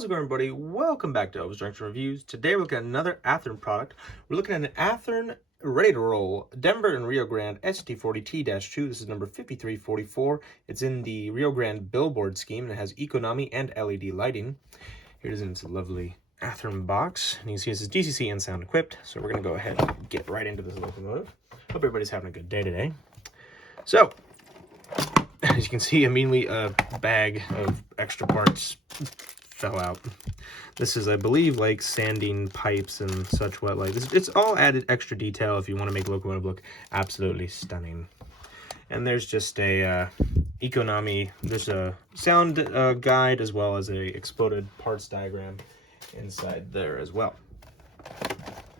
How's it going, everybody? Welcome back to Elvis Junction Reviews. Today we're looking at another Athearn product. We're looking at an Athearn Ready to Roll Denver and Rio Grande SD40T-2. This is number 5344. It's in the Rio Grande billboard scheme and it has economy and LED lighting. Here it is in its lovely Athearn box. And you can see this is DCC and sound equipped. So we're going to go ahead and get right into this locomotive. Hope everybody's having a good day today. So, as you can see, immediately a bag of extra parts fell out. This is, I believe, like sanding pipes and such what. Like this, it's all added extra detail if you want to make the locomotive look absolutely stunning. And there's just a economy. There's a sound guide as well as a exploded parts diagram inside there as well.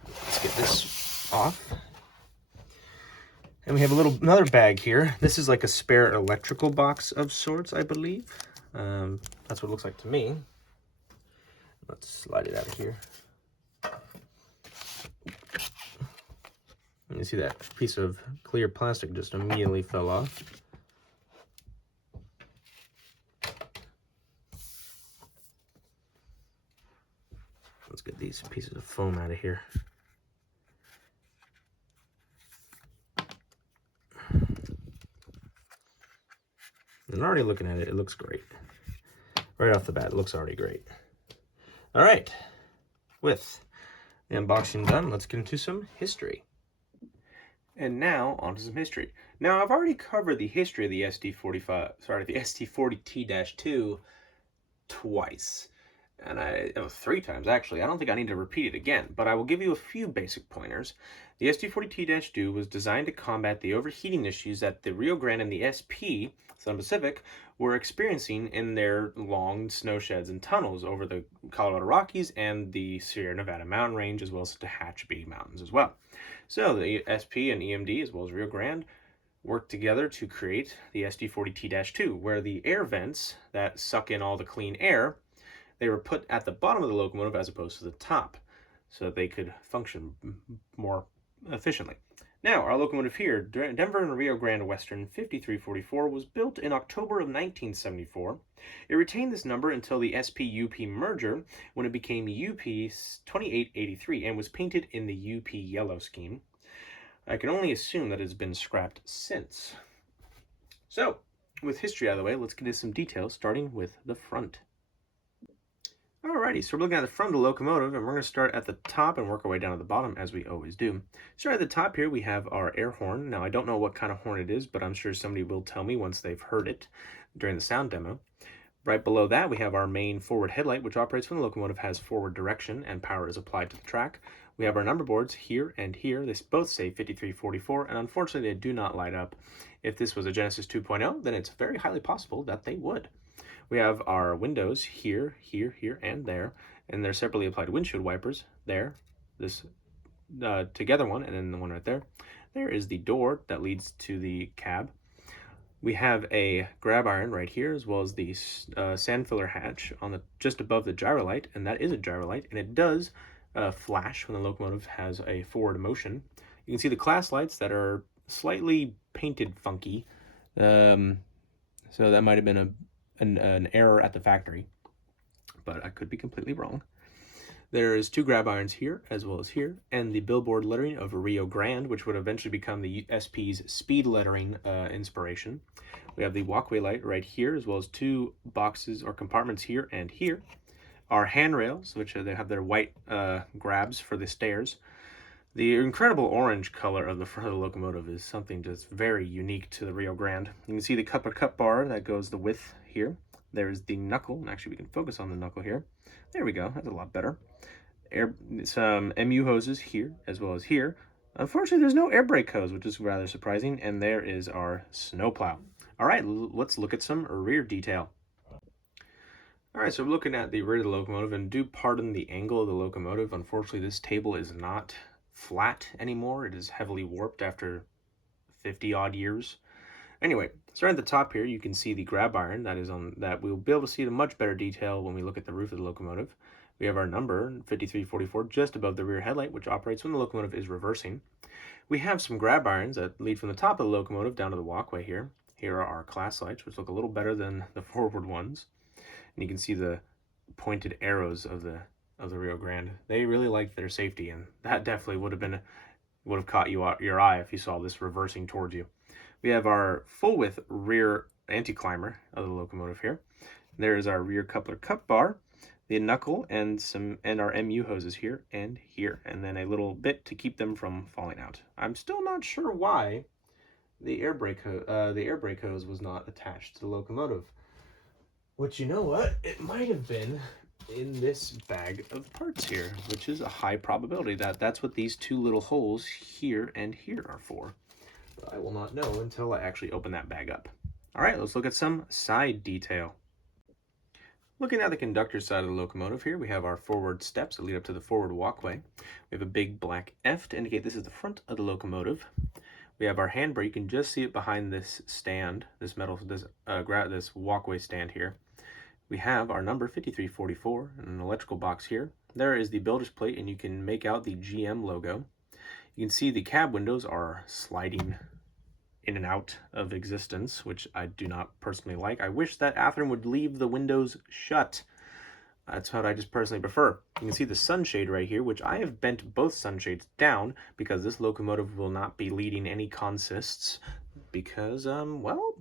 Let's get this off. And we have another bag here. This is like a spare electrical box of sorts, I believe. That's what it looks like to me. Let's slide it out of here. And you see that piece of clear plastic just immediately fell off. Let's get these pieces of foam out of here. And already looking at it, it looks great. Right off the bat, it looks already great. All right, with the unboxing done, let's get into some history. And now, onto some history. Now, I've already covered the history of the SD40T-2 twice. And three times, actually. I don't think I need to repeat it again, but I will give you a few basic pointers. The SD40T-2 was designed to combat the overheating issues that the Rio Grande and the SP, Southern Pacific, were experiencing in their long snow sheds and tunnels over the Colorado Rockies and the Sierra Nevada mountain range, as well as the Tehachapi Mountains as well. So the SP and EMD, as well as Rio Grande, worked together to create the SD40T-2, where the air vents that suck in all the clean air, they were put at the bottom of the locomotive as opposed to the top, so that they could function more efficiently. Now, our locomotive here, Denver and Rio Grande Western 5344, was built in October of 1974. It retained this number until the SP-UP merger, when it became UP 2883 and was painted in the UP yellow scheme. I can only assume that it's been scrapped since. So, with history out of the way, let's get into some details, starting with the front. Alrighty, so we're looking at the front of the locomotive, and we're going to start at the top and work our way down to the bottom, as we always do. Starting at the top here, we have our air horn. Now, I don't know what kind of horn it is, but I'm sure somebody will tell me once they've heard it during the sound demo. Right below that, we have our main forward headlight, which operates when the locomotive has forward direction and power is applied to the track. We have our number boards here and here. They both say 5344, and unfortunately, they do not light up. If this was a Genesis 2.0, then it's very highly possible that they would. We have our windows here, here, here, and there, and they're separately applied windshield wipers there, this together one, and then the one right there. There is the door that leads to the cab. We have a grab iron right here, as well as the sand filler hatch on just above the gyro light, and that is a gyro light, and it does flash when the locomotive has a forward motion. You can see the class lights that are slightly painted funky, so that might have been an error at the factory, but I could be completely wrong. There is two grab irons here as well as here, and the billboard lettering of Rio Grande, which would eventually become the SP's speed lettering inspiration. We have the walkway light right here, as well as two boxes or compartments here and here. Our handrails, which they have their white grabs for the stairs. The incredible orange color of the front of the locomotive is something just very unique to the Rio Grande. You can see the cup bar that goes the width here. There's the knuckle, and actually we can focus on the knuckle here. There we go, that's a lot better. Some MU hoses here as well as here. Unfortunately, there's no air brake hose, which is rather surprising, and there is our snowplow. All right, let's look at some rear detail. All right, so we're looking at the rear of the locomotive, and do pardon the angle of the locomotive. Unfortunately, this table is not flat anymore. It is heavily warped after 50 odd years. Anyway, starting at the top here, you can see the grab iron that we'll be able to see in much better detail when we look at the roof of the locomotive. We have our number 5344 just above the rear headlight, which operates when the locomotive is reversing. We have some grab irons that lead from the top of the locomotive down to the walkway here. Here are our class lights, which look a little better than the forward ones. And you can see the pointed arrows of the Rio Grande. They really liked their safety, and that definitely would have caught your eye if you saw this reversing towards you. We have our full width rear anti-climber of the locomotive here. There is our rear coupler cup bar, the knuckle, and our MU hoses here, and then a little bit to keep them from falling out. I'm still not sure why the air brake hose was not attached to the locomotive. Which, you know what? It might have been in this bag of parts here, which is a high probability that that's what these two little holes here and here are for. But I will not know until I actually open that bag up. All right, let's look at some side detail. Looking at the conductor side of the locomotive here, we have our forward steps that lead up to the forward walkway. We have a big black F to indicate this is the front of the locomotive. We have our handbrake. You can just see it behind this stand, this walkway stand here. We have our number 5344 and an electrical box here. There is the builder's plate, and you can make out the GM logo. You can see the cab windows are sliding in and out of existence, which I do not personally like. I wish that Athearn would leave the windows shut. That's what I just personally prefer. You can see the sunshade right here, which I have bent both sunshades down because this locomotive will not be leading any consists because, well,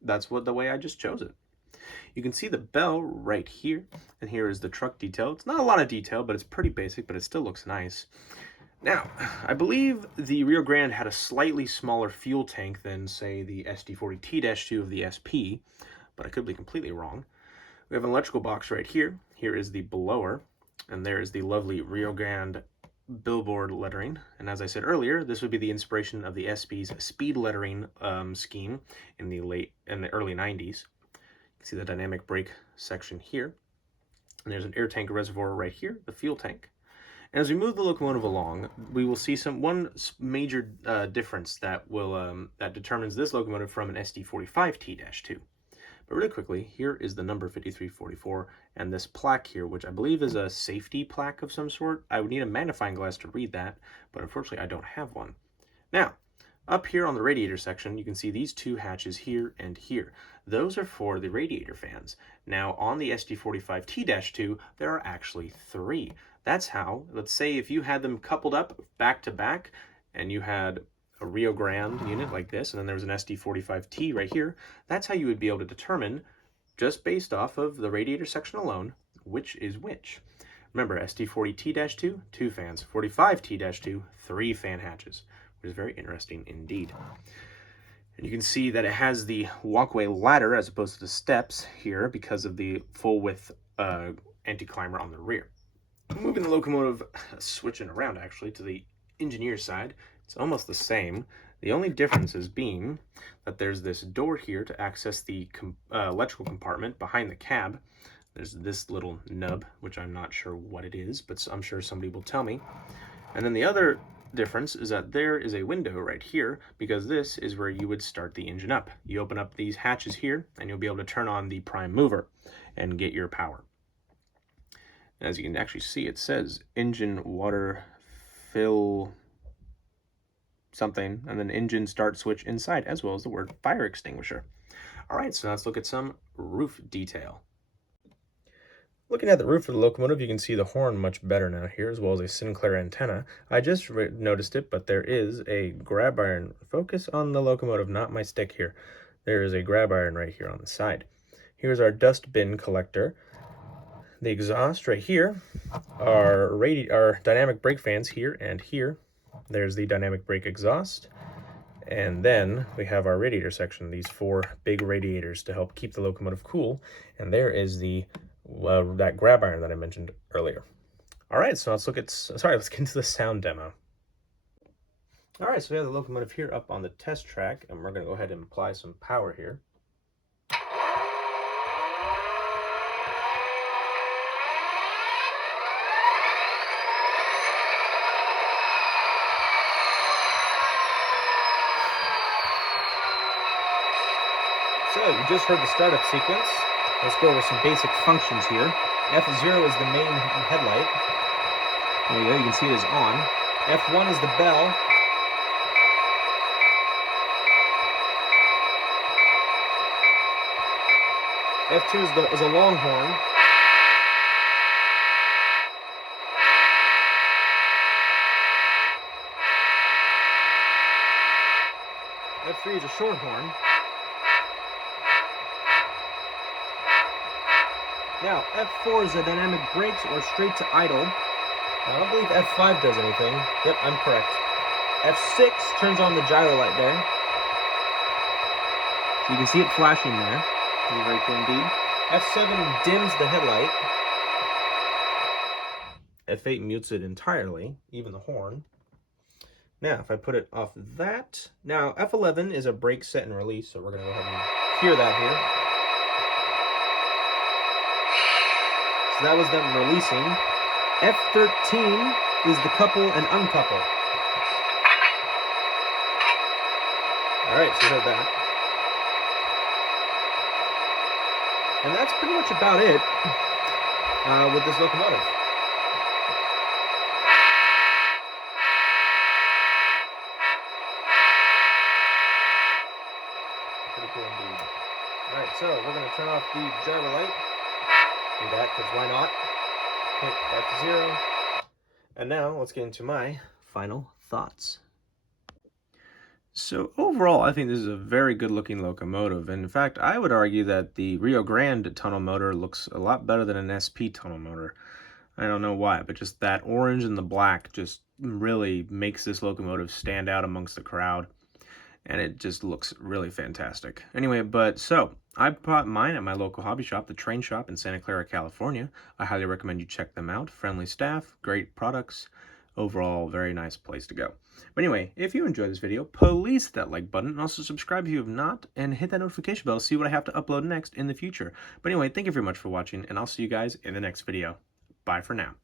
that's the way I just chose it. You can see the bell right here, and here is the truck detail. It's not a lot of detail, but it's pretty basic, but it still looks nice. Now, I believe the Rio Grande had a slightly smaller fuel tank than, say, the SD40T-2 of the SP, but I could be completely wrong. We have an electrical box right here. Here is the blower, and there is the lovely Rio Grande billboard lettering. And as I said earlier, this would be the inspiration of the SP's speed lettering scheme in the early 90s. You can see the dynamic brake section here. And there's an air tank reservoir right here, the fuel tank. And as we move the locomotive along, we will see one major difference that determines this locomotive from an SD45T-2. But really quickly, here is the number 5344 and this plaque here, which I believe is a safety plaque of some sort. I would need a magnifying glass to read that, but unfortunately I don't have one. Now, up here on the radiator section, you can see these two hatches here and here. Those are for the radiator fans. Now, on the SD45T-2, there are actually three. That's how, let's say if you had them coupled up back to back, and you had a Rio Grande unit like this, and then there was an SD45T right here, that's how you would be able to determine, just based off of the radiator section alone, which is which. Remember, SD40T-2, 2 fans. 45T-2, 3 fan hatches, which is very interesting indeed. And you can see that it has the walkway ladder as opposed to the steps here because of the full width anti-climber on the rear. Moving the locomotive, switching around actually to the engineer side, it's almost the same. The only difference is being that there's this door here to access the electrical compartment behind the cab. There's this little nub, which I'm not sure what it is, but I'm sure somebody will tell me. And then the other difference is that there is a window right here because this is where you would start the engine up. You open up these hatches here and you'll be able to turn on the prime mover and get your power. As you can actually see, it says engine water fill something, and then engine start switch inside, as well as the word fire extinguisher. All right, so let's look at some roof detail. Looking at the roof of the locomotive, you can see the horn much better now here, as well as a Sinclair antenna. I just noticed it, but there is a grab iron. Focus on the locomotive, not my stick here. There is a grab iron right here on the side. Here's our dust bin collector. The exhaust right here are dynamic brake fans here and here. There's the dynamic brake exhaust. And then we have our radiator section, these 4 big radiators to help keep the locomotive cool. And there is that grab iron that I mentioned earlier. All right, so let's get into the sound demo. All right, so we have the locomotive here up on the test track, and we're going to go ahead and apply some power here. So you just heard the startup sequence. Let's go over some basic functions here. F0 is the main headlight. There you go, you can see it is on. F1 is the bell. F2 is a longhorn. F3 is a short horn. Now, F4 is a dynamic brakes or straight to idle. I don't believe F5 does anything. Yep, I'm correct. F6 turns on the gyro light there. So you can see it flashing there. Very cool indeed. F7 dims the headlight. F8 mutes it entirely, even the horn. Now, if I put it off that, now F11 is a brake set and release, so we're going to go ahead and hear that here. So that was them releasing. F13 is the couple and uncouple. All right, so you heard that. And that's pretty much about it with this locomotive. Pretty cool indeed. All right, so we're going to turn off the gyro light. Do that, because why not? Hit F0. And now let's get into my final thoughts. So overall, I think this is a very good looking locomotive. And in fact, I would argue that the Rio Grande tunnel motor looks a lot better than an SP tunnel motor. I don't know why, but just that orange and the black just really makes this locomotive stand out amongst the crowd. And it just looks really fantastic. Anyway, so I bought mine at my local hobby shop, the Train Shop in Santa Clara, California. I highly recommend you check them out. Friendly staff, great products. Overall, very nice place to go. But anyway, if you enjoyed this video, please hit that like button and also subscribe if you have not, and hit that notification bell to see what I have to upload next in the future. But anyway, thank you very much for watching, and I'll see you guys in the next video. Bye for now.